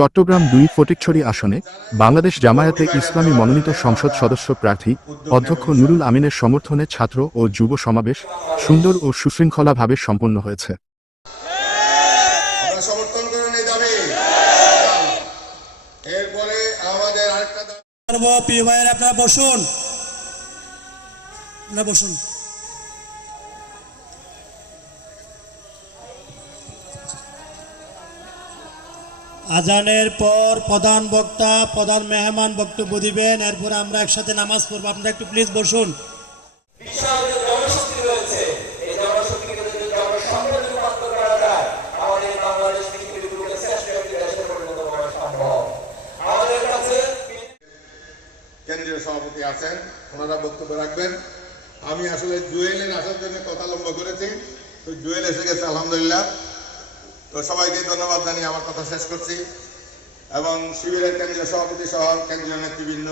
চট্টগ্রাম ২ ফটিকছড়ি আসনে বাংলাদেশ জামায়াতে ইসলামী মনোনীত সংসদ সদস্য প্রার্থী অধ্যক্ষ নুরুল আমিনের সমর্থনে ছাত্র ও যুব সমাবেশ সুন্দর ও সুশৃঙ্খলাভাবে সম্পন্ন হয়েছে। আজানের পর প্রধান বক্তা প্রধান মেহমান বক্তব্য দিবেন, এরপর আমরা একসাথে নামাজ পড়ব। আপনারা একটু প্লিজ বসুন। বিশাল যে জনশক্তি রয়েছে, এই জনশক্তিকে যদি জনসম্পদে রূপান্তর করা যায়, আমাদের বাংলাদেশ পৃথিবীর বুকে শ্রেষ্ঠ একটি দেশে পরিণত করা সম্ভব। আমাদের কাছে কেন্দ্রীয় সভাপতি আছেন, ওনারা বক্তব্য রাখবেন। আমি আসলে জুয়েলের আসার জন্য কথা লম্বা করেছি, তো জুয়েল এসে গেছে আলহামদুলিল্লাহ। তো সবাইকে ধন্যবাদ জানিয়ে আমার কথা শেষ করছি এবং শিবিরের কেন্দ্রীয় সভাপতি সহ কেন্দ্রীয় নেতৃবৃন্দ